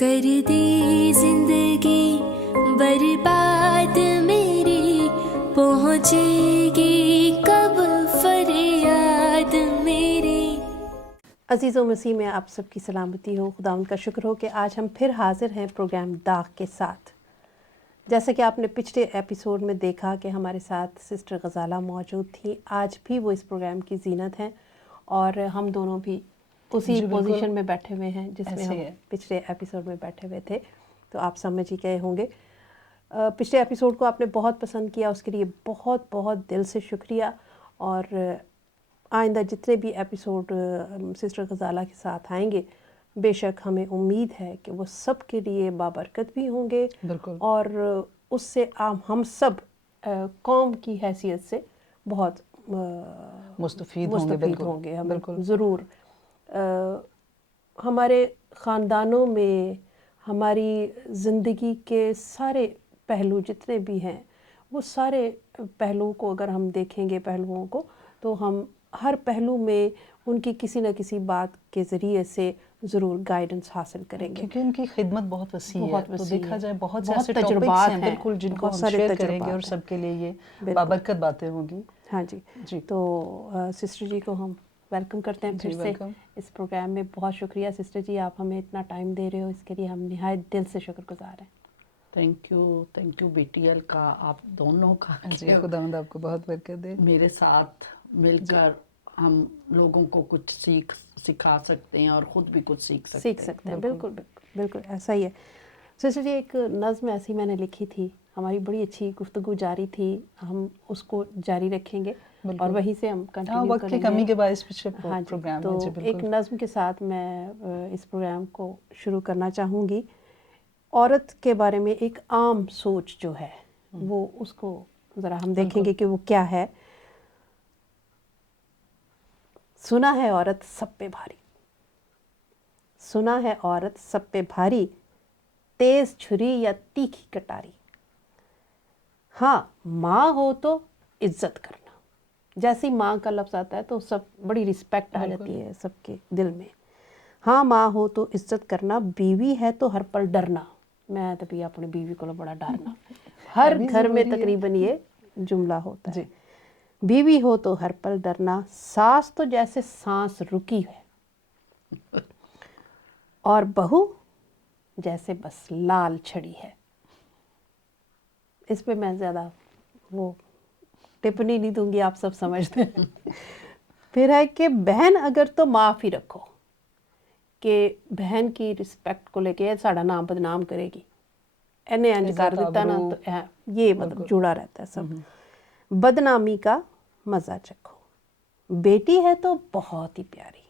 کر دی زندگی برباد میری، پہنچے گی کب فریاد میری۔ عزیزوں مسیح میں آپ سب کی سلامتی ہو، خداوند کا شکر ہو کہ آج ہم پھر حاضر ہیں پروگرام داغ کے ساتھ۔ جیسا کہ آپ نے پچھلے ایپیسوڈ میں دیکھا کہ ہمارے ساتھ سسٹر غزالہ موجود تھی، آج بھی وہ اس پروگرام کی زینت ہیں اور ہم دونوں بھی اسی پوزیشن میں بیٹھے ہوئے ہیں جس میں ہم پچھلے ایپیسوڈ میں بیٹھے ہوئے تھے، تو آپ سمجھ ہی گئے ہوں گے۔ پچھلے ایپیسوڈ کو آپ نے بہت پسند کیا، اس کے لیے بہت بہت دل سے شکریہ، اور آئندہ جتنے بھی ایپیسوڈ سسٹر غزالہ کے ساتھ آئیں گے، بے شک ہمیں امید ہے کہ وہ سب کے لیے بابرکت بھی ہوں گے، اور اس سے ہم سب قوم کی حیثیت سے بہت مستفید ہوں گے۔ ہم ضرور ہمارے خاندانوں میں ہماری زندگی کے سارے پہلو جتنے بھی ہیں، وہ سارے پہلوؤں کو اگر ہم دیکھیں گے پہلوؤں کو، تو ہم ہر پہلو میں ان کی کسی نہ کسی بات کے ذریعے سے ضرور گائیڈنس حاصل کریں گے، کیونکہ ان کی خدمت بہت وسیع ہے، تو دیکھا جائے بہت سے ایسے تجربات ہیں بالکل جن کو ہم شیئر کریں گے اور سب کے لیے یہ بابرکت باتیں ہوں گی۔ ہاں جی، تو سسٹر جی کو ہم ویلکم کرتے ہیں پھر سے اس پروگرام میں۔ بہت شکریہ سسٹر جی، آپ ہمیں اتنا ٹائم دے رہے ہو، اس کے لیے ہم نہایت دل سے شکر گزار ہیں۔ تھینک یو بیٹی ایل کا، آپ دونوں کا، خداوند آپ کو بہت برکت دے، میرے ساتھ مل کر ہم لوگوں کو کچھ سکھا سکتے ہیں اور خود بھی کچھ سیکھ سکتے ہیں۔ بالکل بالکل ایسا ہی ہے۔ سسٹر جی، ایک نظم ایسی میں نے لکھی تھی، ہماری بڑی اچھی گفتگو جاری تھی، ہم اس کو جاری رکھیں گے اور وہیں سے ہم کنٹینیو وقت کی کمی کے باعث پچھلے ہاں پروگرام تو ایک نظم کے ساتھ میں اس پروگرام کو شروع کرنا چاہوں گی۔ عورت کے بارے میں ایک عام سوچ جو ہے، وہ اس کو ذرا ہم دیکھیں گے کہ وہ کیا ہے۔ سنا ہے عورت سب پہ بھاری، سنا ہے عورت سب پہ بھاری، تیز چھری یا تیکھی کٹاری، ہاں ماں ہو تو عزت کرنا۔ جیسی ماں کا لفظ آتا ہے تو سب بڑی رسپیکٹ آ جاتی ہے سب کے دل میں۔ ہاں ماں ہو تو عزت کرنا، بیوی ہے تو ہر پل ڈرنا۔ میں تو بھی اپنی بیوی کو بڑا ڈرنا، ہر گھر میں تقریباً یہ جملہ ہوتا ہے۔ بیوی ہو تو ہر پل ڈرنا، ساس تو جیسے سانس رکی ہے، اور بہو جیسے بس لال چھڑی ہے۔ اس پہ میں زیادہ وہ ٹپنی نہیں دوں گی، آپ سب سمجھتے ہیں۔ پھر ہے کہ بہن اگر تو معاف ہی رکھو، کہ بہن کی رسپیکٹ کو لے کے ساڑا نام بدنام کرے گی، انہیں انج کر دیتا نا، تو یہ مطلب جڑا رہتا ہے سب۔ بدنامی کا مزہ چکھو، بیٹی ہے تو بہت ہی پیاری،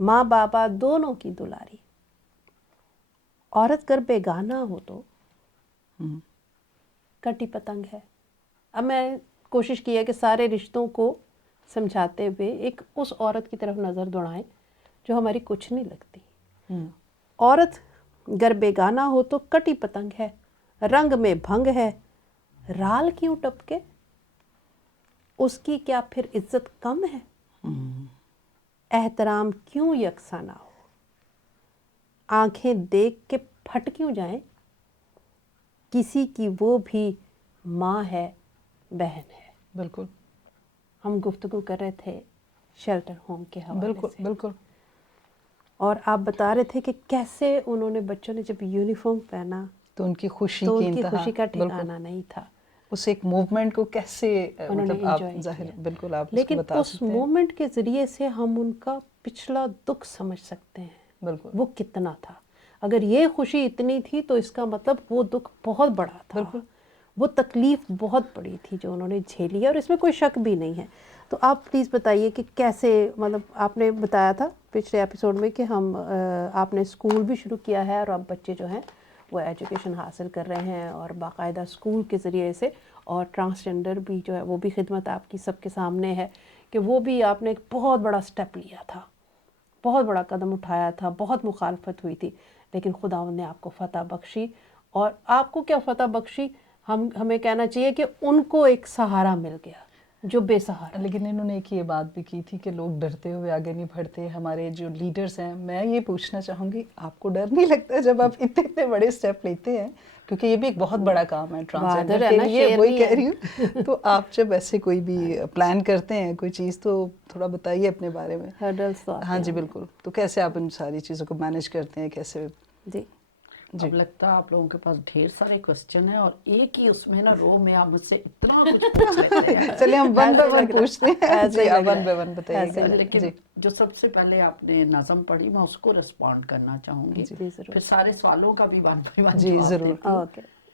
ماں بابا دونوں کی دلاری، عورت گر بیگانہ ہو تو کٹی پتنگ ہے۔ اب میں کوشش کی ہے کہ سارے رشتوں کو سمجھاتے ہوئے ایک اس عورت کی طرف نظر دوڑائیں جو ہماری کچھ نہیں لگتی۔ عورت گر بیگانہ ہو تو کٹی پتنگ ہے، رنگ میں بھنگ ہے، رال کیوں ٹپکے، اس کی کیا پھر عزت کم ہے، احترام کیوں یکساں نہ ہو، آنکھیں دیکھ کے پھٹ کیوں جائیں، کسی کی وہ بھی ماں ہے بہن ہے۔ بالکل ہم گفتگو کر رہے تھے شیلٹر ہوم کے حوالے سے، بالکل، اور آپ بتا رہے تھے کہ کیسے انہوں نے بچوں نے جب یونیفارم پہنا تو ان کی خوشی تو کی ان کی انتہا، خوشی کا ٹھکانہ نہیں تھا۔ اس ایک موومنٹ کو کیسے انہوں نے مطلب آپ انجوائے ظاہر کیا، بالکل آپ اس کو لیکن بتا اس سکتے ہیں۔ مومنٹ کے ذریعے سے ہم ان کا پچھلا دکھ سمجھ سکتے ہیں، بالکل وہ کتنا تھا۔ اگر یہ خوشی اتنی تھی تو اس کا مطلب وہ دکھ بہت بڑا تھا، بالکل، وہ تکلیف بہت بڑی تھی جو انہوں نے جھیلی ہے، اور اس میں کوئی شک بھی نہیں ہے۔ تو آپ پلیز بتائیے کہ کیسے، مطلب آپ نے بتایا تھا پچھلے ایپیسوڈ میں کہ آپ نے اسکول بھی شروع کیا ہے، اور اب بچے جو ہیں وہ ایجوکیشن حاصل کر رہے ہیں، اور باقاعدہ اسکول کے ذریعے سے، اور ٹرانسجنڈر بھی جو ہے وہ بھی خدمت آپ کی سب کے سامنے ہے کہ وہ بھی آپ نے ایک بہت بڑا سٹیپ لیا تھا، بہت بڑا قدم اٹھایا تھا، بہت مخالفت ہوئی تھی، لیکن خداوند نے آپ کو فتح بخشی۔ اور آپ کو کیا فتح بخشی، ہمیں کہنا چاہیے کہ ان کو ایک سہارا مل گیا، جو بے سہارا. لیکن انہوں نے ایک یہ بات بھی کی تھی کہ لوگ ڈرتے ہوئے آگے نہیں بڑھتے. ہمارے جو لیڈرز ہیں, میں یہ پوچھنا چاہوں گی آپ کو ڈر نہیں لگتا جب آپ اتنے بڑے اسٹیپ لیتے ہیں, کیونکہ یہ بھی ایک بہت بڑا کام ہے ٹرانسجینڈر کے لیے, وہی کہہ رہی ہوں. تو آپ جب ایسے کوئی بھی پلان کرتے ہیں کوئی چیز, تو تھوڑا بتائیے اپنے بارے میں. ہاں جی بالکل. تو کیسے آپ ان ساری چیزوں کو مینیج کرتے ہیں, کیسے؟ جی اب لگتا ہے آپ لوگوں کے پاس ڈھیر سارے کوسچن ہیں اور ایک ہی اس میں نا رو میں آپ مجھ سے اتنا کچھ پوچھ لیتے ہیں. چلیے ہم ون بائی ون پوچھتے ہیں. جی آپ ون بائی ون بتائیے. لیکن جو سب سے پہلے آپ نے نظم پڑھی, میں اس کو رسپونڈ کرنا چاہوں گی, پھر سارے سوالوں کا بھی ون بائی ون جواب دیتی ہوں.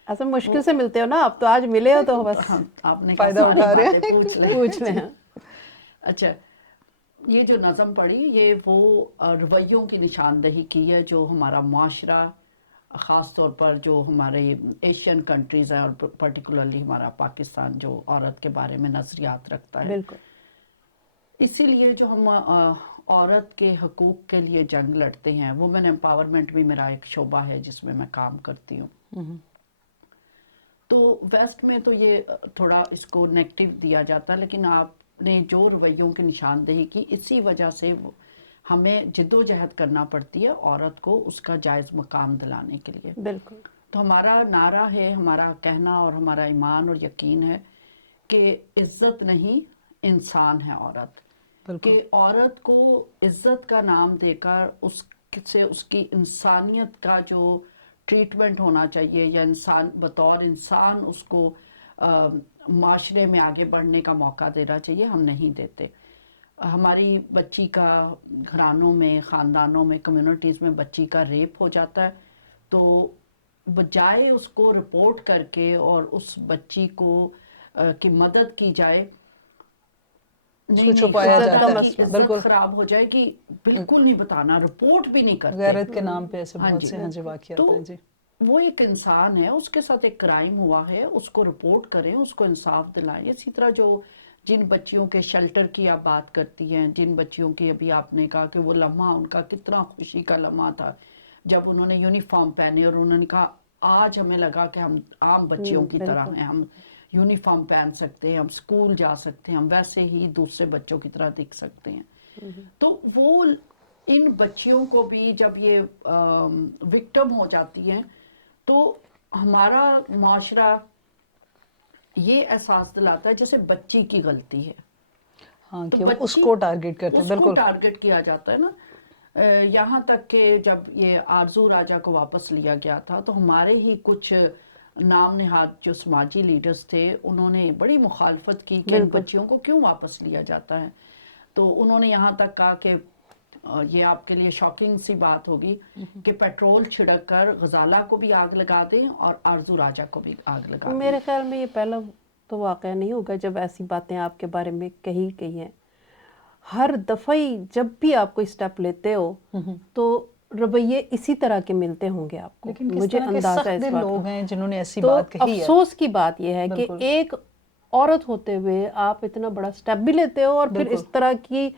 اصل مشکل سے ملتے ہو نا آپ, تو آج ملے ہو تو بس آپ نے کہا ساری باتیں پوچھ لیں. اچھا, یہ جو نظم پڑھی یہ وہ رویوں کی نشاندہی کی ہے جو ہمارا معاشرہ, خاص طور پر جو ہمارے ایشین کنٹریز ہیں اور پرٹیکولرلی ہمارا پاکستان جو عورت کے بارے میں نظریات رکھتا ہے. اسی لیے جو ہم عورت کے حقوق کے لیے جنگ لڑتے ہیں, وومن امپاورمنٹ بھی میرا ایک شعبہ ہے جس میں میں کام کرتی ہوں. تو ویسٹ میں تو یہ تھوڑا اس کو نیگیٹو دیا جاتا ہے, لیکن آپ نے جو رویوں کی نشاندہی کی, اسی وجہ سے ہمیں جد و جہد کرنا پڑتی ہے عورت کو اس کا جائز مقام دلانے کے لیے. بالکل. تو ہمارا نعرہ ہے, ہمارا کہنا اور ہمارا ایمان اور یقین ہے کہ عزت نہیں انسان ہے عورت, کہ عورت کو عزت کا نام دے کر اس سے اس کی انسانیت کا جو ٹریٹمنٹ ہونا چاہیے, یا انسان بطور انسان اس کو معاشرے میں آگے بڑھنے کا موقع دینا چاہیے, ہم نہیں دیتے. ہماری بچی کا گھرانوں میں, خاندانوں میں, کمیونٹیز میں بچی کا ریپ ہو جاتا ہے, تو بجائے اس کو رپورٹ کر کے اور اس بچی کو کی مدد کی جائے, نہیں خاندان کی عزت خراب ہو جائے گی, بالکل نہیں بتانا, رپورٹ بھی نہیں کرتے غیرت کے نام پہ. ہاں جی. تو وہ ایک انسان ہے, اس کے ساتھ ایک کرائم ہوا ہے, اس کو رپورٹ کریں, اس کو انصاف دلائیں. اسی طرح جن بچیوں کے شیلٹر کی آپ بات کرتی ہیں, جن بچیوں کی ابھی آپ نے کہا کہ وہ لمحہ ان کا کتنا خوشی کا لمحہ تھا جب انہوں نے یونیفارم پہنے اور انہوں نے کہا آج ہمیں لگا کہ ہم عام بچیوں کی طرح ہیں, ہم یونیفارم پہن سکتے ہیں, ہم اسکول جا سکتے ہیں, ہم ویسے ہی دوسرے بچوں کی طرح دکھ سکتے ہیں. تو وہ ان بچیوں کو بھی جب یہ وکٹم ہو جاتی ہیں تو ہمارا معاشرہ یہ احساس دلاتا ہے جیسے بچی کی غلطی ہے, تو بچی اس کو ٹارگٹ کیا جاتا ہے نا. یہاں تک کہ جب یہ آرزو راجہ کو واپس لیا گیا تھا تو ہمارے ہی کچھ نام نہاد جو سماجی لیڈرز تھے انہوں نے بڑی مخالفت کی کہ ان بچیوں کو کیوں واپس لیا جاتا ہے. تو انہوں نے یہاں تک کہا کہ یہ آپ کے لیے شاکنگ سی بات ہوگی کہ پیٹرول چھڑک کر غزالہ کو بھی آگ لگا دیں اور آرزو راجہ کو بھی آگ لگا دیں. میرے خیال میں یہ پہلا تو واقعہ نہیں ہوگا جب ایسی باتیں آپ کے بارے میں کہی گئی ہیں. ہر دفعہ جب بھی آپ کوئی سٹیپ لیتے ہو تو رویے اسی طرح کے ملتے ہوں گے آپ کو. مجھے اندازہ ہے اس بات. لوگ ہیں جنہوں نے ایسی تو بات کہی ہے. افسوس کی بات یہ ہے کہ ایک عورت ہوتے ہوئے آپ اتنا بڑا سٹیپ بھی لیتے ہو اور پھر اس طرح کی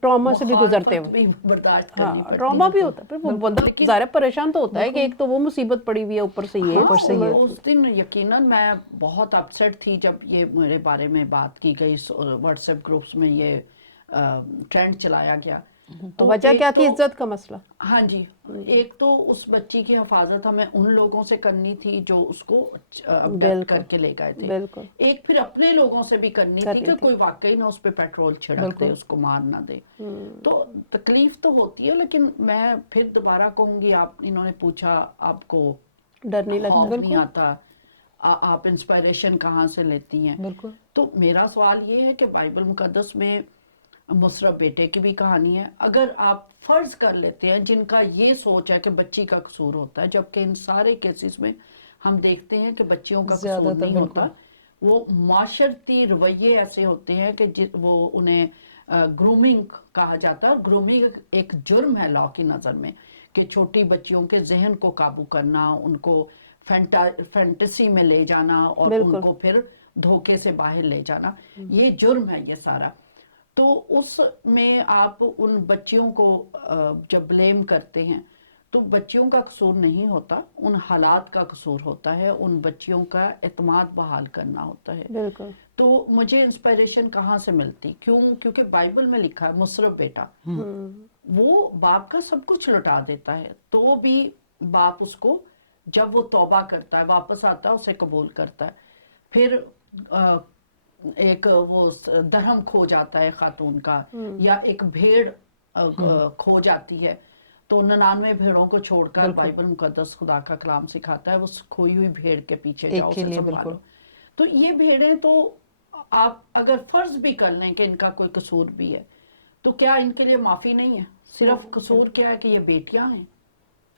ٹراما سے بھی گزرتے ہو, بھی برداشت کرنی پڑتی. ٹراما بھی ہوتا ہے, لیکن ظاہر پریشان تو ہوتا ہے کہ ایک تو وہ مصیبت پڑی ہوئی ہے اوپر سے یہ. ہاں, اس دن یقیناً میں بہت اپسیٹ تھی جب یہ میرے بارے میں بات کی گئی, واٹس ایپ گروپس میں یہ ٹرینڈ چلایا گیا. تو وجہ کیا تھی؟ عزت کا مسئلہ. ہاں جی, ایک تو اس بچی کی حفاظت ہمیں ان لوگوں سے کرنی تھی جو اس کو ابڈکٹ کر کے لے گئے تھے, ایک پھر اپنے لوگوں سے بھی کرنی تھی کہ کوئی واقعی نہ اس پہ پیٹرول چھڑک دے, اس کو مار نہ دے. تو تکلیف تو ہوتی ہے, لیکن میں پھر دوبارہ کہوں گی, انہوں نے پوچھا آپ کو خوف نہیں آتا, آپ انسپائریشن کہاں سے لیتی ہیں؟ تو میرا سوال یہ ہے کہ بائبل مقدس میں مصرف بیٹے کی بھی کہانی ہے. اگر آپ فرض کر لیتے ہیں جن کا یہ سوچ ہے کہ بچی کا قصور ہوتا ہے, جبکہ ان سارے کیسز میں ہم دیکھتے ہیں کہ بچیوں کا قصور نہیں ہوتا, وہ معاشرتی رویے ایسے ہوتے ہیں کہ وہ انہیں گرومنگ کہا جاتا ہے. اور گرومنگ ایک جرم ہے لاء کی نظر میں, کہ چھوٹی بچیوں کے ذہن کو قابو کرنا, ان کو فینٹیسی میں لے جانا اور ان کو پھر دھوکے سے باہر لے جانا, یہ جرم ہے یہ سارا. تو اس میں آپ ان بچیوں کو جب بلیم کرتے ہیں تو بچیوں کا قصور نہیں ہوتا، ان حالات کا قصور ہوتا ہے، ان بچیوں کا اعتماد بحال کرنا ہوتا ہے۔ بالکل۔ تو مجھے انسپائریشن کہاں سے ملتی؟ کیونکہ بائبل میں لکھا ہے مصرف بیٹا وہ باپ کا سب کچھ لٹا دیتا ہے، تو بھی باپ اس کو جب وہ توبہ کرتا ہے واپس آتا ہے اسے قبول کرتا ہے۔ پھر ایک وہ درہم کھو جاتا ہے خاتون کا، یا ایک بھیڑ کھو جاتی ہے، تو 99 بھیڑوں کو چھوڑ کر بائبل مقدس خدا کا کلام سکھاتا ہے وہ کھوئی ہوئی بھیڑ کے پیچھے جاؤ، اسے سنبھالو۔ تو یہ بھیڑیں تو آپ اگر فرض بھی کر لیں کہ ان کا کوئی قصور بھی ہے، تو کیا ان کے لیے معافی نہیں ہے؟ صرف قصور کیا ہے کہ یہ بیٹیاں ہیں۔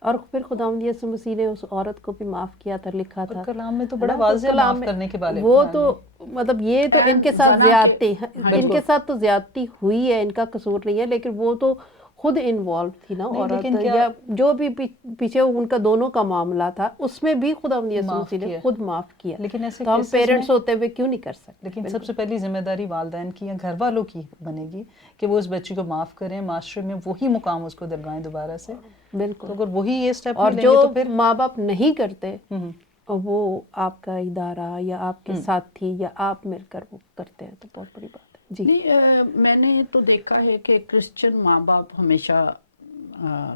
اور پھر خداوند یسوع مسیح نے اس عورت کو بھی معاف کیا تھا، لکھا تھا کلام میں تو بڑا واضح معاف کرنے کے بارے میں وہ تو مطلب یہ تو ان کے ساتھ زیادتی، ان کے ساتھ تو زیادتی ہوئی ہے، ان کا قصور نہیں ہے، لیکن وہ تو خود انوالو تھی نا عورت، یا جو بھی پیچھے ان کا دونوں کا معاملہ تھا اس میں بھی خداوند یسوع مسیح نے خود معاف کیا۔ لیکن ایسے تو ہم پیرنٹس ہوتے ہوئے کیوں نہیں کر سکتے؟ لیکن سب سے پہلی ذمہ داری والدین کی یا گھر والوں کی بنے گی کہ وہ اس بچی کو معاف کریں، معاشرے میں وہی مقام اس کو دلگائیں دوبارہ سے۔ بالکل۔ اگر وہی یہ اسٹیپ اور لیں جو گے تو پھر ماں باپ نہیں کرتے وہ آپ کا ادارہ یا آپ کے ساتھی یا آپ مل کر وہ کرتے ہیں، تو بہت بڑی بات ہے۔ جی نہیں، میں نے تو دیکھا ہے کہ کرسچن ماں باپ ہمیشہ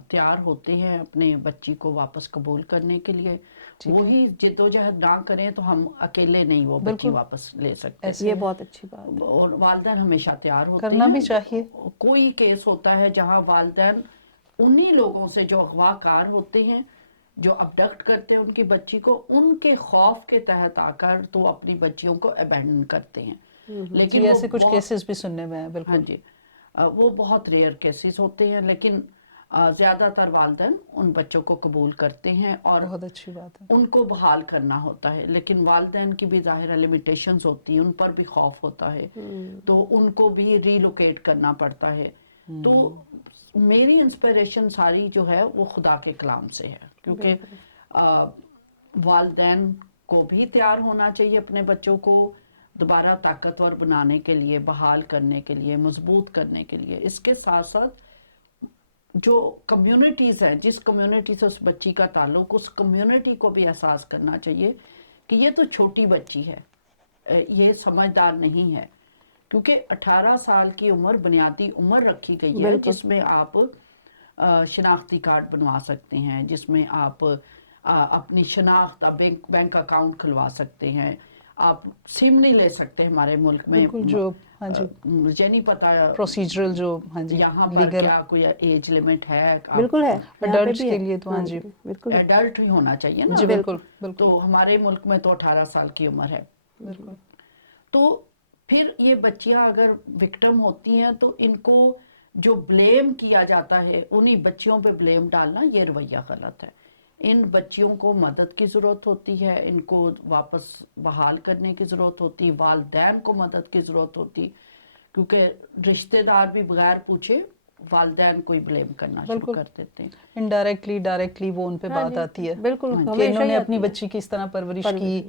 تیار ہوتے ہیں اپنے بچی کو واپس قبول کرنے کے لیے، وہی جد و جہد نہ کریں تو ہم اکیلے نہیں وہ بچی واپس لے سکتے۔ یہ بہت اچھی بات، اور والدین ہمیشہ تیار ہوتے کرنا بھی ہیں۔ چاہیے۔ کوئی کیس ہوتا ہے جہاں والدین انہی لوگوں سے جو اغوا کار ہوتے ہیں، جو ابڈکٹ کرتے ہیں ان کی بچی کو، ان کے خوف کے تحت آ کر تو اپنی بچیوں کو ابینڈن کرتے ہیں، لیکن وہ کچھ بہت کیسز بھی سننے میں ہیں۔ ہاں جی، وہ بہت ریئر کیسز ہوتے ہیں، لیکن زیادہ تر والدین ان بچوں کو قبول کرتے ہیں اور بہت اچھی بات ہے۔ ان کو بحال کرنا ہوتا ہے، لیکن والدین کی بھی ظاہر لمیٹیشنز ہوتی ہیں، ان پر بھی خوف ہوتا ہے، تو ان کو بھی ری لوکیٹ کرنا پڑتا ہے۔ تو میری انسپائریشن ساری جو ہے وہ خدا کے کلام سے ہے، کیونکہ والدین کو بھی تیار ہونا چاہیے اپنے بچوں کو دوبارہ طاقتور بنانے کے لیے، بحال کرنے کے لیے، مضبوط کرنے کے لیے۔ اس کے ساتھ ساتھ جو کمیونٹیز ہیں، جس کمیونٹی سے اس بچی کا تعلق، اس کمیونٹی کو بھی احساس کرنا چاہیے کہ یہ تو چھوٹی بچی ہے، یہ سمجھدار نہیں ہے، کیونکہ 18 سال کی عمر بنیادی عمر رکھی گئی ہے جس میں آپ شناختی کارڈ بنوا سکتے ہیں، جس میں آپ اپنی شناخت بینک اکاؤنٹ کھلوا سکتے ہیں، آپ سم نہیں لے سکتے ہمارے ملک میں، مجھے نہیں پتا پروسیجرل جو یہاں پر کیا کوئی ایج لیمٹ ہے؟ بالکل ہے، ایڈلٹس کے لیے تو ہاں جی ایڈلٹ ہی ہونا چاہیے نا، تو ہمارے ملک میں تو 18 سال کی عمر ہے۔ تو پھر یہ بچیاں اگر وکٹم ہوتی ہیں تو ان کو جو بلیم کیا جاتا ہے، انہی بچیوں پہ بلیم ڈالنا، یہ رویہ غلط ہے۔ ان بچیوں کو مدد کی ضرورت ہوتی ہے، ان کو واپس بحال کرنے کی ضرورت ہوتی، والدین کو مدد کی ضرورت ہوتی، کیونکہ رشتہ دار بھی بغیر پوچھے والدین کو ہی بلیم کرنا شروع کر دیتے ہیں۔ انڈائریکٹلی ڈائریکٹلی وہ ان پہ بات آتی ہے، بالکل، کہ انہوں نے اپنی بچی کی اس طرح پرورش کی،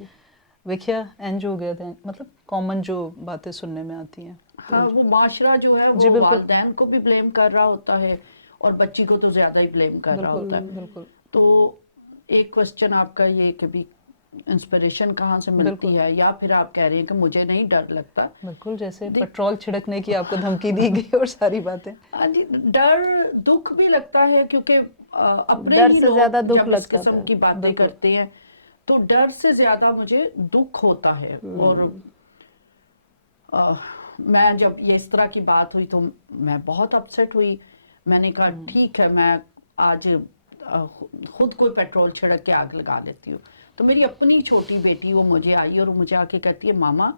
ویکھیا اینج ہو گیا تھا، مطلب کامن جو باتیں سننے میں آتی ہیں۔ ہاں، وہ معاشرہ جو ہے وہ والدین کو بھی بلیم کر رہا ہوتا ہے اور بچی کو تو زیادہ ہی بلیم کر رہا ہوتا ہے۔ تو ایک کوسچن آپ کا یہ کہ بھی انسپریشن کہاں سے ملتی ہے، یا پھر آپ کہہ رہے ہیں کہ مجھے نہیں ڈر لگتا؟ بالکل، جیسے پیٹرول چھڑکنے کی آپ کو دھمکی دی گئی اور ساری باتیں۔ ڈر، دکھ بھی لگتا ہے، کیونکہ اپنے ہی لوگ جب اس قسم کی باتیں کرتے ہیں تو ڈر سے زیادہ مجھے دکھ ہوتا ہے۔ اور میں جب یہ اس طرح کی بات ہوئی تو میں بہت اپسیٹ ہوئی، میں نے کہا ٹھیک ہے، میں آج خود کوئی پیٹرول چھڑک کے آگ لگا لیتی ہوں۔ تو میری اپنی چھوٹی بیٹی وہ مجھے آئی اور مجھے آ کے کہتی ہے ماما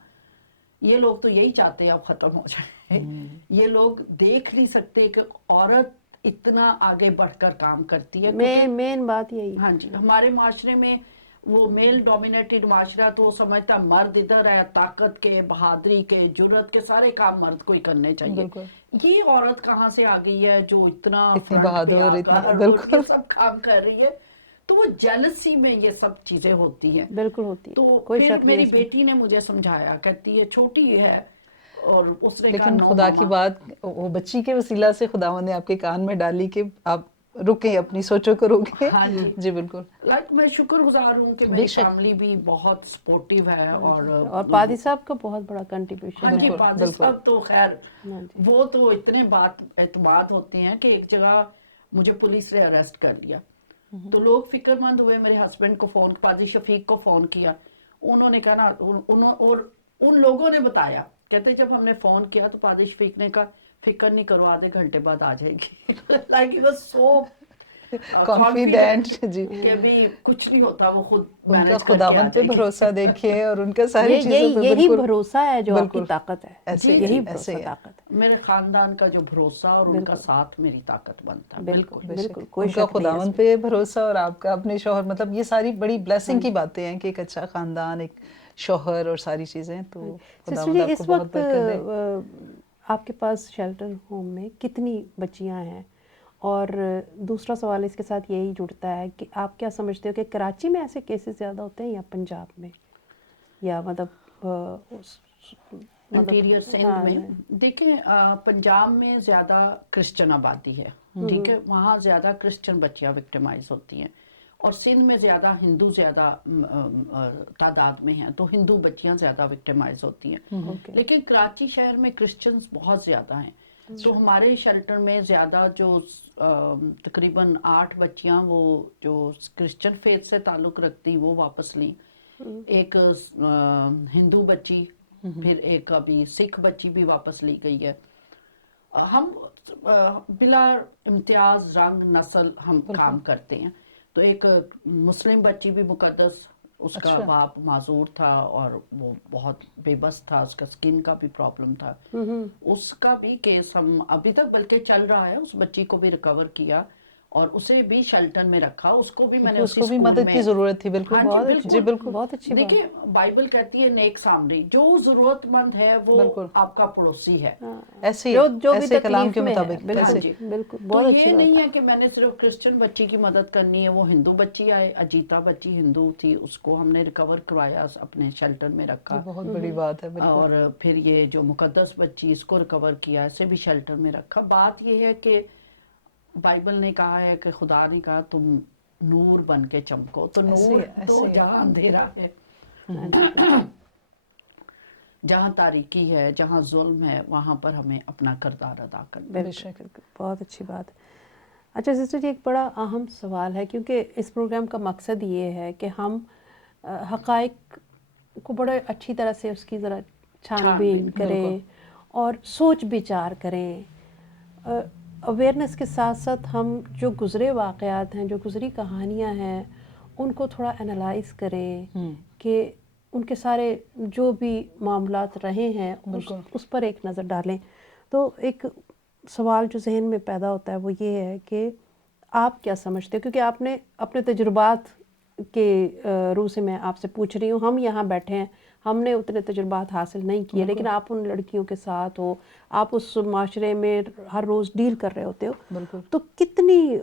یہ لوگ تو یہی چاہتے ہیں اب ختم ہو جائے، یہ لوگ دیکھ نہیں سکتے کہ عورت اتنا آگے بڑھ کر کام کرتی ہے، کیونکہ مین بات یہی ہے۔ ہاں جی، ہمارے معاشرے میں وہ میل ڈومینیٹڈ معاشرہ، تو وہ سمجھتا مرد ادھر ہے، طاقت کے، بہادری کے، جرت کے سارے کام مرد کو ہی کرنے چاہیے، یہ عورت کہاں سے آ گئی ہے جو اتنا فرنٹ پہ آ کر اٹھ کے سب کام کر رہی ہے؟ تو وہ جیلسی میں یہ سب چیزیں ہوتی ہیں۔ بالکل ہوتی ہے۔ تو پھر میری بیٹی نے مجھے سمجھایا، کہتی ہے چھوٹی ہے، اور اس نے کہا نو ماما، بات وہ بچی کے وسیلہ سے خداوند نے آپ کے کان میں ڈالی کہ آپ رکیں اپنی سوچوں کو روکیں. ہاں جی جی بالکل. لائک میں شکر گزار ہوں کہ میری فیملی بھی بہت سپورٹیو ہے اور پادری صاحب کا بہت بڑا کنٹریبیوشن. ہاں جی پادری صاحب تو خیر وہ تو اتنے بات اعتماد ہوتے ہیں کہ ایک جگہ مجھے پولیس نے اریسٹ کر لیا تو لوگ فکر مند ہوئے, میرے ہسبینڈ کو فون, پادری شفیق کو فون کیا, انہوں نے کہا نا اور ان لوگوں نے بتایا, کہتے جب ہم نے فون کیا تو پادری شفیق نے کہا فکر نہیں کرو آدھے گھنٹے بعد آ جائے گی. Like he was so confident کہ بھی کچھ نہیں ہوتا, وہ خود مینج کر کے آ جائے گی. بھروسہ دیکھیے اور ان کے ساری چیزوں پہ یہی بھروسہ ہے جو آپ کی طاقت ہے. جی جی میرے خاندان کا جو بھروسہ اور ان کا ساتھ میری طاقت بنتا ہے. بالکل ان کا خداوند پہ بھروسہ اور آپ کا اپنے شوہر, مطلب یہ ساری بڑی بلیسنگ کی باتیں ہیں کہ ایک اچھا خاندان, ایک شوہر اور ساری چیزیں. تو خداوند آپ کو بہت برکت دے. آپ کے پاس شیلٹر ہوم میں کتنی بچیاں ہیں؟ اور دوسرا سوال اس کے ساتھ یہی جڑتا ہے کہ آپ کیا سمجھتے ہو کہ کراچی میں ایسے کیسز زیادہ ہوتے ہیں یا پنجاب میں یا مطلب انٹیریئر سندھ میں؟ دیکھیں پنجاب میں زیادہ کرسچن آبادی ہے, ٹھیک ہے, وہاں زیادہ کرسچن بچیاں وکٹمائز ہوتی ہیں, اور سندھ میں زیادہ ہندو زیادہ تعداد میں ہیں تو ہندو بچیاں زیادہ وکٹمائز ہوتی ہیں. لیکن کراچی شہر میں کرسچنز بہت زیادہ ہیں, تو ہمارے شیلٹر میں زیادہ جو تقریباً 8 بچیاں وہ جو کرسچن فیتھ سے تعلق رکھتی وہ واپس لیں, ایک ہندو بچی, پھر ایک ابھی سکھ بچی بھی واپس لی گئی ہے. ہم بلا امتیاز رنگ نسل ہم کام کرتے ہیں. تو ایک مسلم بچی بھی مقدس, اس کا باپ معذور تھا اور وہ بہت بے بس تھا, اس کا سکن کا بھی پرابلم تھا, اس کا بھی کیس ہم ابھی تک بلکہ چل رہا ہے. اس بچی کو بھی ریکور کیا اور اسے بھی شیلٹر میں رکھا, اس کو بھی میں نے اسی اسکول میں. ہاں جی بالکل. دیکھیں بائبل کہتی ہے نیک سامری, جو ضرورت مند ہے وہ آپ کا پڑوسی ہے. ایسے کلام کے مطابق. ہاں جی, تو یہ نہیں ہے کہ میں نے صرف کرسچن بچی کی مدد کرنی ہے. وہ ہندو بچی آئے, اجیتا بچی ہندو تھی, اس کو ہم نے ریکور کروایا, اپنے شیلٹر میں رکھا. بہت بڑی بات ہے. اور پھر یہ جو مقدس بچی, اس کو ریکور کیا, اسے بھی شیلٹر میں رکھا. بات یہ ہے کہ بائبل نے کہا ہے کہ خدا نے کہا تم نور بن کے چمکو, تو نور تو جہاں اندھیرا ہے, جہاں تاریکی ہے, جہاں ظلم ہے, وہاں پر ہمیں اپنا کردار ادا کرنا ہے. بہت اچھی بات. اچھا سسٹر جی, ایک بڑا اہم سوال ہے, کیونکہ اس پروگرام کا مقصد یہ ہے کہ ہم حقائق کو بڑے اچھی طرح سے اس کی ذرا چھان بین کریں اور سوچ بچار کریں. اویئرنیس کے ساتھ ساتھ ہم جو گزرے واقعات ہیں, جو گزری کہانیاں ہیں, ان کو تھوڑا انالائز کریں کہ ان کے سارے جو بھی معاملات رہے ہیں اس پر ایک نظر ڈالیں. تو ایک سوال جو ذہن میں پیدا ہوتا ہے وہ یہ ہے کہ آپ کیا سمجھتے ہیں, کیونکہ آپ نے اپنے تجربات کے روح سے میں آپ سے پوچھ رہی ہوں. ہم یہاں بیٹھے ہیں, ہم نے اتنے تجربات حاصل نہیں کیے, لیکن آپ ان لڑکیوں کے ساتھ ہو, آپ اس معاشرے میں ہر روز ڈیل کر رہے ہوتے ہو. تو کتنی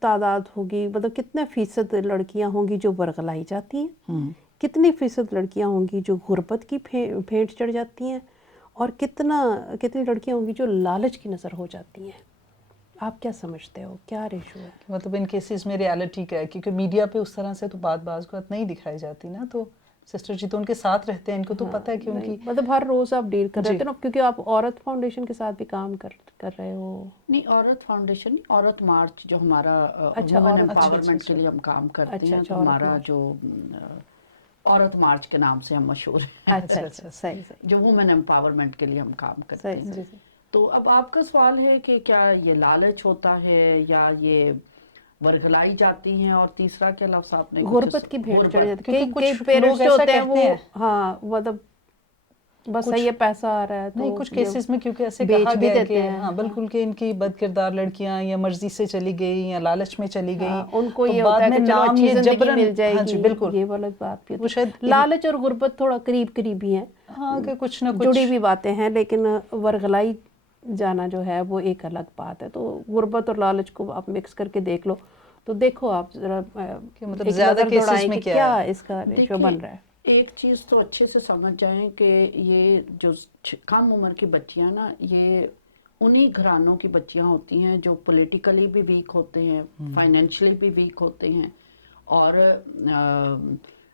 تعداد ہوگی, مطلب کتنا فیصد لڑکیاں ہوں گی جو ورغلائی جاتی ہیں, کتنی فیصد لڑکیاں ہوں گی جو غربت کی پھینٹ چڑھ جاتی ہیں, اور کتنی لڑکیاں ہوں گی جو لالچ کی نظر ہو جاتی ہیں؟ آپ کیا سمجھتے ہو, کیا ریشو ہے؟ مطلب ان کیسز میں ریالٹی کیا ہے, کیونکہ میڈیا پہ اس طرح سے تو بعض کو نہیں دکھائی جاتی نا. تو سسٹر جی تو ان کے ساتھ رہتے ہیں, ان کو تو پتہ ہے کہ ان کی مطلب ہر روز آپ ڈیل کر رہے تھے نا, کیونکہ آپ عورت فاؤنڈیشن کے ساتھ بھی کام کر رہے ہو. نہیں, عورت فاؤنڈیشن نہیں, عورت مارچ جو ہمارا وومن امپاورمنٹ کے لیے ہم کام کرتے ہیں. تو ہمارا جو عورت مارچ کے نام سے ہم مشہور ہیں, جو وومن امپاورمنٹ کے لیے ہم کام کرتے ہیں. تو اب آپ کا سوال ہے کہ کیا یہ لالچ ہوتا ہے یا یہ ورغلائی جاتی ہیں, اور تیسرا کیا لفظ آپ نے کچھ غربت. کچھ پیرنٹس جو ہوتے ہیں وہ ہاں مطلب بس یہ پیسہ آ رہا ہے. نہیں, کچھ کیسز میں کیونکہ ایسے کہا گیا کہ ہاں بالکل کہ ان کی بد کردار لڑکیاں یا مرضی سے چلی گئی یا لالچ میں چلی گئی, ان کو یہ ہوتا ہے کہ چلو اچھی زندگی مل جائے گی. بالکل یہ والی بات بھی لالچ اور غربت تھوڑا قریبی ہیں, ہاں کہ کچھ نہ کچھ جڑی ہوئی باتیں ہیں, لیکن ورغلائی جانا جو ہے وہ ایک الگ بات ہے. تو غربت اور لالچ کو آپ مکس کر کے دیکھ لو تو دیکھو آپ ذرا مطلب زیادہ کیسز میں کیا ہے اس کا دیکھیں. ایک چیز تو اچھے سے سمجھ جائیں کہ یہ جو کم عمر کی بچیاں نا, یہ انہی گھرانوں کی بچیاں ہوتی ہیں جو پولیٹیکلی بھی ویک ہوتے ہیں, فائنینشلی بھی ویک ہوتے ہیں, اور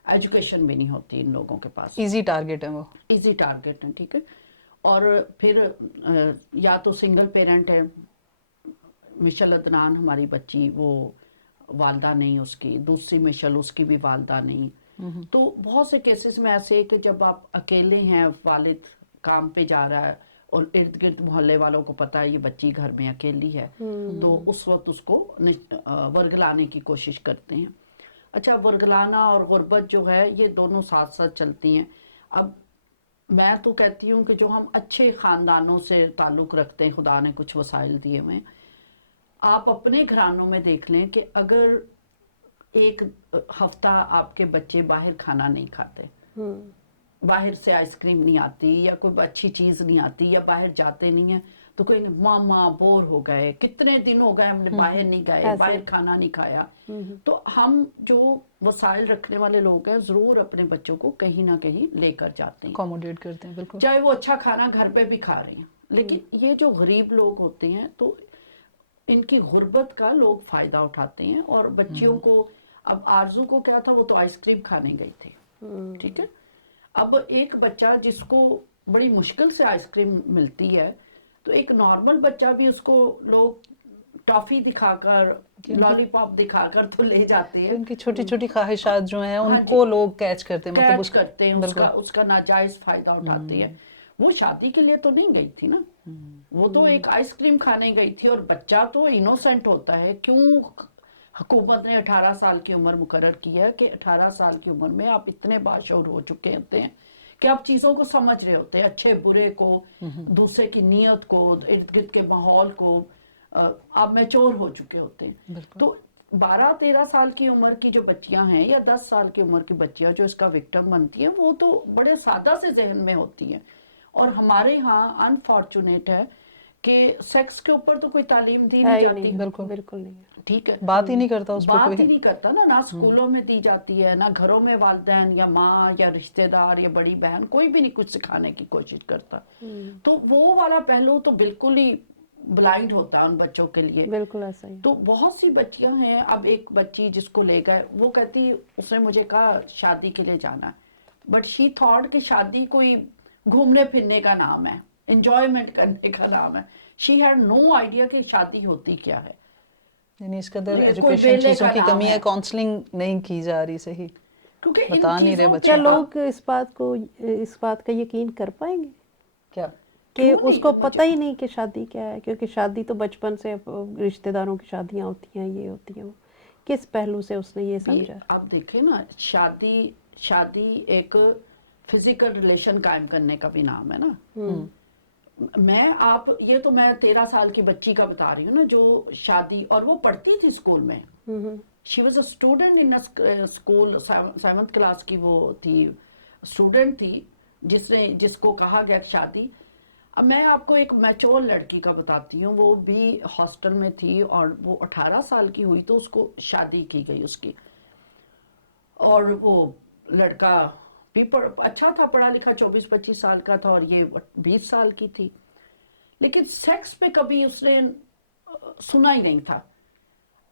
ایجوکیشن بھی نہیں ہوتی ان لوگوں کے پاس. ایزی ٹارگٹ ہے وہ, ایزی ٹارگٹ ہیں, ٹھیک ہے. اور پھر یا تو سنگل پیرنٹ ہے, مشل عدنان ہماری بچی, وہ والدہ نہیں اس کی, دوسری مشل اس کی بھی والدہ نہیں. تو بہت سے کیسز میں ایسے کہ جب آپ اکیلے ہیں, والد کام پہ جا رہا ہے اور ارد گرد محلے والوں کو پتہ ہے یہ بچی گھر میں اکیلی ہے, تو اس وقت اس کو ورگلانے کی کوشش کرتے ہیں. اچھا, ورگلانا اور غربت جو ہے یہ دونوں ساتھ ساتھ چلتی ہیں. اب میں تو کہتی ہوں کہ جو ہم اچھے خاندانوں سے تعلق رکھتے ہیں, خدا نے کچھ وسائل دیے ہوئے, آپ اپنے گھرانوں میں دیکھ لیں کہ اگر ایک ہفتہ آپ کے بچے باہر کھانا نہیں کھاتے, باہر سے آئس کریم نہیں آتی یا کوئی اچھی چیز نہیں آتی یا باہر جاتے نہیں ہیں, تو کہیں گے ماما بور ہو گئے, کتنے دن ہو گئے ہم نے باہر نہیں گئے, باہر کھانا نہیں کھایا. تو ہم جو وسائل رکھنے والے لوگ ہیں ضرور اپنے بچوں کو کہیں نہ کہیں لے کر جاتے ہیں, اکوموڈیٹ کرتے ہیں بالکل, چاہے وہ اچھا کھانا گھر پہ بھی کھا رہے ہیں. لیکن یہ جو غریب لوگ ہوتے ہیں تو ان کی غربت کا لوگ فائدہ اٹھاتے ہیں. اور بچیوں کو, اب آرزو کو کیا تھا, وہ تو آئس کریم کھانے گئی تھی, ٹھیک ہے. اب ایک بچہ جس کو بڑی مشکل سے آئس کریم ملتی ہے, تو ایک نارمل بچہ بھی اس کو لوگ ٹافی دکھا کر, لالی پاپ دکھا کر تو لے جاتے ہیں. ان کی چھوٹی چھوٹی خواہشات جو ہیں ان کو لوگ کیچ کرتے ہیں, کیچ کرتے ہیں, اس کا ناجائز فائدہ اٹھاتے ہیں. وہ شادی کے لیے تو نہیں گئی تھی نا, وہ تو ایک آئس کریم کھانے گئی تھی. اور بچہ تو انوسینٹ ہوتا ہے. کیوں حکومت نے 18 سال کی عمر مقرر کی ہے کہ 18 سال کی عمر میں آپ اتنے باشعور ہو چکے ہوتے ہیں کہ آپ چیزوں کو سمجھ رہے ہوتے ہیں, اچھے برے کو, دوسرے کی نیت کو, ارد گرد کے ماحول کو, آپ میچور ہو چکے ہوتے ہیں. تو 12-13 سال کی عمر کی جو بچیاں ہیں یا 10 سال کی عمر کی بچیاں جو اس کا وکٹم بنتی ہیں, وہ تو بڑے سادہ سے ذہن میں ہوتی ہیں. اور ہمارے ہاں انفارچونیٹ ہے کہ سیکس کے اوپر تو کوئی تعلیم دی نہیں جاتی, بالکل نہیں, ٹھیک ہے, بات ہی نہیں کرتا, بات ہی نہیں کرتا نا, نہ اسکولوں میں دی جاتی ہے, نہ گھروں میں والدین یا ماں یا رشتہ دار یا بڑی بہن کوئی بھی نہیں کچھ سکھانے کی کوشش کرتا. تو وہ والا پہلو تو بالکل ہی بلائنڈ ہوتا ہے ان بچوں کے لیے. بالکل ایسا ہی. تو بہت سی بچیاں ہیں. اب ایک بچی جس کو لے گئے, وہ کہتی, اس نے مجھے کہا شادی کے لیے جانا, بٹ شی تھاٹ کہ شادی کوئی گھومنے پھرنے کا نام ہے, انجوائمنٹ کرنے کا نام ہے. شی ہیڈ نو آئیڈیا کہ شادی ہوتی کیا ہے. یعنی اس قدر یہ کوئی میلے کا نام ہے, کاؤنسلنگ نہیں کی جا رہی صحیح, کیونکہ ان چیزوں پہ لوگ اس بات کا یقین کر پائیں گے کیا, کیوں نہیں, اس کو پتہ ہی نہیں کہ شادی کیا ہے. کیونکہ شادی تو بچپن سے رشتہ داروں کی شادیاں ہوتی ہیں, یہ ہوتی ہیں. کس پہلو سے اس نے یہ سمجھا؟ اب دیکھیں نا, شادی ایک فزیکل ریلیشن قائم کرنے کا بھی نام ہے نا. یہ تو میں 13 سال کی بچی کا بتا رہی ہوں نا, جو شادی, اور وہ پڑھتی تھی اسکول میں. She was a student in school, 7th class کی وہ تھی, اسٹوڈنٹ تھی, جس کو کہا گیا شادی. اب میں آپ کو ایک میچور لڑکی کا بتاتی ہوں, وہ بھی ہاسٹل میں تھی اور وہ 18 سال کی ہوئی تو اس کو شادی کی گئی اس کی. اور وہ لڑکا بھی اچھا تھا, پڑھا لکھا, 24-25 سال کا تھا, اور یہ 20 سال کی تھی. لیکن سیکس پہ کبھی اس نے سنا ہی نہیں تھا.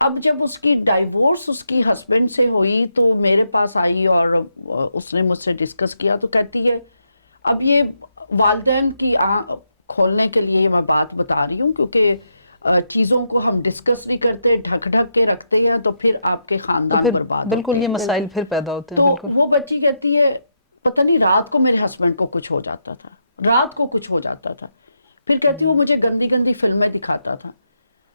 اب جب اس کی ڈائیورس اس کی ہسبینڈ سے ہوئی تو میرے پاس آئی اور اس نے مجھ سے ڈسکس کیا, تو کہتی ہے اب یہ والدین کی کھولنے کے لیے میں بات بتا رہی ہوں, کیونکہ چیزوں کو ہم ڈسکس نہیں کرتے, ڈھک کے رکھتے ہیں, تو پھر آپ کے خاندان برباد ہوتے ہیں. بالکل, یہ مسائل پھر پیدا ہوتے ہیں. تو وہ بچی کہتی ہے پتہ نہیں رات کو میرے ہسبینڈ کو کچھ ہو جاتا تھا, پھر کہتی وہ مجھے گندی گندی فلمیں دکھاتا تھا.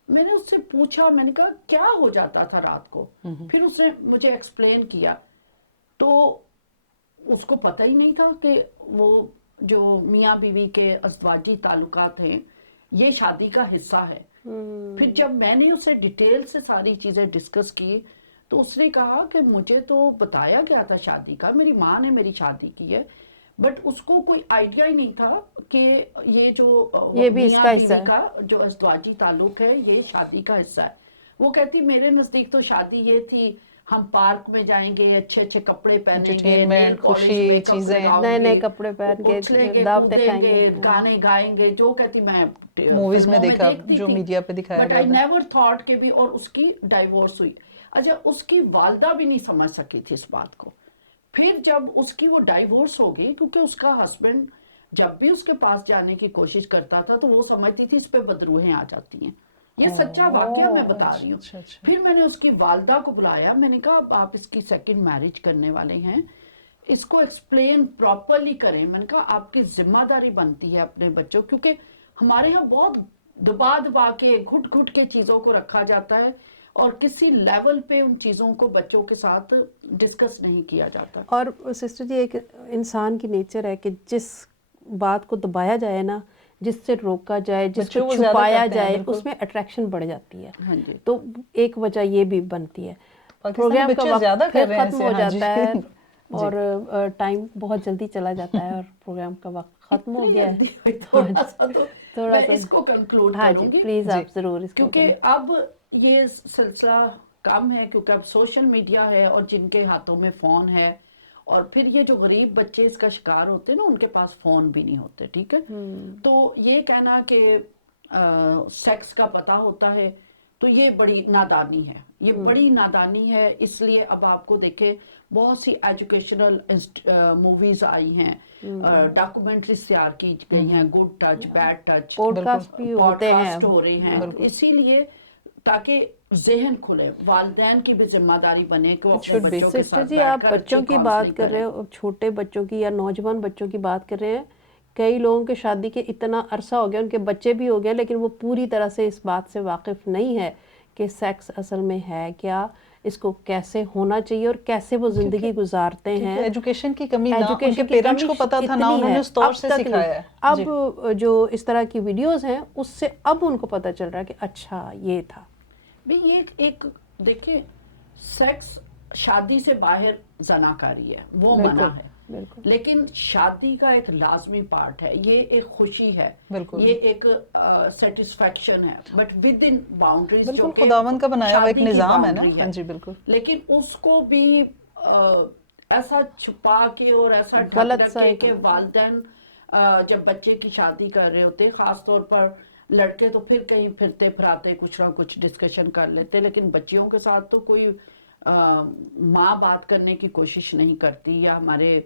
میں نے اس سے پوچھا, میں نے کہا کیا ہو جاتا تھا رات کو؟ پھر اس نے مجھے ایکسپلین کیا, تو اس کو پتہ ہی نہیں تھا کہ وہ جو میاں بیوی کے ازدواجی تعلقات ہیں یہ شادی کا حصہ ہے. پھر جب میں نے اسے ڈیٹیل سے ساری چیزیں ڈسکس کی تو اس نے کہا کہ مجھے تو بتایا گیا تھا شادی کا, میری ماں نے میری شادی کی ہے, بٹ اس کو کوئی آئیڈیا ہی نہیں تھا کہ یہ جو میاں بیوی کا جو ازدواجی تعلق ہے یہ شادی کا حصہ ہے. وہ کہتی میرے نزدیک تو شادی یہ تھی ہم پارک میں جائیں گے, اچھے اچھے کپڑے پہنیں گے, نیل پالش میک اپ لگاؤں گی, اچھلیں گے, کودیں گے, گانے گائیں گے, جو کہتی میں فلموں میں دیکھتی تھی. بٹ آئی نیور تھاٹ کہ بھی, اور اس کی ڈائیورس ہوئی. اچھا اس کی والدہ بھی نہیں سمجھ سکی تھی اس بات کو. پھر جب اس کی وہ ڈائیورس ہو گئی, کیونکہ اس کا ہسبینڈ جب بھی اس کے پاس جانے کی کوشش کرتا تھا تو وہ سمجھتی تھی اس پہ بدروہیں آ جاتی ہیں. یہ سچا واقعہ میں بتا رہی ہوں. پھر میں نے اس کی والدہ کو بلایا, میں نے کہا اب آپ اس کی سیکنڈ میرج کرنے والے ہیں, اس کو ایکسپلین پراپرلی کریں. میں نے کہا آپ کی ذمہ داری بنتی ہے اپنے بچوں, کیونکہ ہمارے ہاں بہت دبا دبا کے گھٹ گھٹ کے چیزوں کو رکھا جاتا ہے اور کسی لیول پہ ان چیزوں کو بچوں کے ساتھ ڈسکس نہیں کیا جاتا. اور سسٹر جی ایک انسان کی نیچر ہے کہ جس بات کو دبایا جائے نا, جس سے روکا جائے, جس کو چھپایا جائے, اس میں اٹریکشن بڑھ جاتی ہے. ہاں جی, تو ایک وجہ یہ بھی بنتی ہے. پروگرام کا وقت پھر ختم ہو جاتا ہے اور ٹائم بہت جلدی چلا جاتا ہے, اور پروگرام کا وقت ختم اتنی جلدی ہوئی تھوڑا سا, تو میں اس کو کنکلوڈ کروں گی پلیز آپ ضرور, کیونکہ اب یہ سلسلہ کم ہے, کیونکہ اب سوشل میڈیا ہے اور جن کے ہاتھوں میں فون ہے, اور پھر یہ جو غریب بچے اس کا شکار ہوتے ہیں نا, ان کے پاس فون بھی نہیں ہوتے. ٹھیک ہے, تو یہ کہنا کہ سیکس کا پتہ ہوتا ہے تو یہ بڑی نادانی ہے, یہ بڑی نادانی ہے. اس لیے اب آپ کو دیکھیں بہت سی ایجوکیشنل موویز آئی ہیں, ڈاکومنٹریز تیار کی گئی ہیں, good touch, bad touch, podcast ہو رہے ہیں, اسی لیے تاکہ ذہن کھلے, والدین کی بھی ذمہ داری بنے کہ وہ اپنے بچوں کے ساتھ بیٹھ کر اچھی کاؤنسلنگ کریں. چھوٹے بچوں کی یا نوجوان بچوں کی بات کر رہے ہیں, کئی لوگوں کے شادی کے اتنا عرصہ ہو گیا, ان کے بچے بھی ہو گیا, لیکن وہ پوری طرح سے اس بات سے واقف نہیں ہے کہ سیکس اصل میں ہے کیا, اس کو کیسے ہونا چاہیے اور کیسے وہ زندگی گزارتے ہیں. ایجوکیشن کی کمی نہ ان کے پیرنٹس کو پتا تھا, نہ انہوں نے اس طور سے سکھایا ہے. اب جو اس طرح کی ویڈیوز ہیں اس سے اب ان کو پتا چل رہا ہے کہ اچھا یہ تھا. بھی یہ ایک دیکھیں, سیکس شادی سے باہر زناکاری ہے, وہ منع ہے, لیکن شادی کا ایک لازمی پارٹ ہے, یہ ایک خوشی ہے, یہ ایک سیٹسفیکشن ہے, بٹ ود ان باؤنڈریز جو کہ شادی کی باؤنڈری ہے. لیکن اس کو بھی ایسا چھپا کے اور ایسا ڈھک ڈھک کے کہ والدین جب بچے کی شادی کر رہے ہوتے, خاص طور پر لڑکے تو پھر کہیں پھرتے پھراتے کچھ نہ کچھ ڈسکشن کر لیتے, لیکن بچیوں کے ساتھ تو کوئی ماں بات کرنے کی کوشش نہیں کرتی. یا ہمارے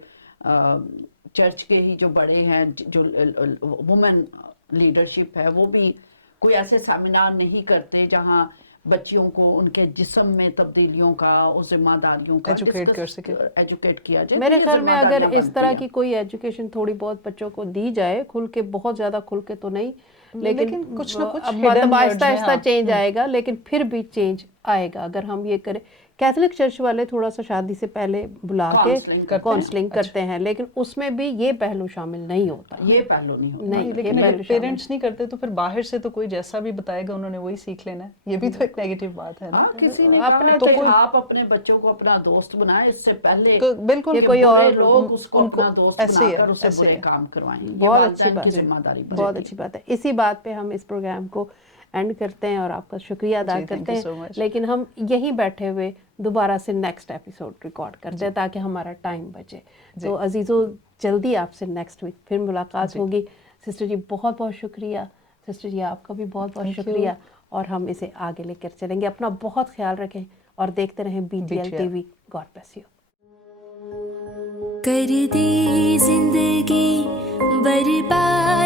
چرچ کے ہی جو بڑے ہیں, جو وومن لیڈرشپ ہے, وہ بھی کوئی ایسے سیمینار نہیں کرتے جہاں بچیوں کو ان کے جسم میں تبدیلیوں کا اور ذمہ داریوں کا ڈسکس ایجوکیٹ کیا جائے. تو یہ ذمہ داریاں بنتی ہیں. اس طرح کی کوئی ایجوکیشن تھوڑی بہت بچوں کو دی جائے, کھل کے, بہت زیادہ کھل کے تو نہیں, لیکن کچھ نہ کچھ مطلب آہستہ آہستہ چینج آئے گا, لیکن پھر بھی چینج آئے گا اگر ہم یہ کریں. کیتھولک چرچ والے تھوڑا سا شادی سے پہلے بلا کے کاؤنسلنگ کرتے ہیں, لیکن اس میں بھی یہ پہلو شامل نہیں ہوتا. یہ پہلو نہیں ہوتا. لیکن پیرنٹس نہیں کرتے تو پھر باہر سے تو کوئی جیسا بھی بتائے گا انہوں نے وہی سیکھ لینا ہے. یہ بھی تو ایک نیگیٹو بات ہے. ہاں, کسی نے کہا کہ آپ اپنے بچوں کو اپنا دوست بنائیں اس سے پہلے کہ برے لوگ اس کو اپنا دوست بنا کر اسے برے کام کروائیں. یہ والدین کی ذمہ داری بنتی ہے. بہت اچھی بات ہے. اسی بات پہ ہم اس پروگرام کو اینڈ کرتے ہیں اور آپ کا شکریہ ادا کرتے ہیں. لیکن ہم یہیں بیٹھے ہوئے دوبارہ سے نیکسٹ ایپیسوڈ ریکارڈ کرتے ہیں تاکہ ہمارا ٹائم بچے. تو عزیزو, جلدی آپ سے نیکسٹ ویک پھر ملاقات ہوگی. سسٹر جی بہت بہت شکریہ. سسٹر جی آپ کا بھی بہت بہت شکریہ, اور ہم اسے آگے لے کر چلیں گے. اپنا بہت خیال رکھیں اور دیکھتے رہیں BTL TV. God bless you. کر دی زندگی برباد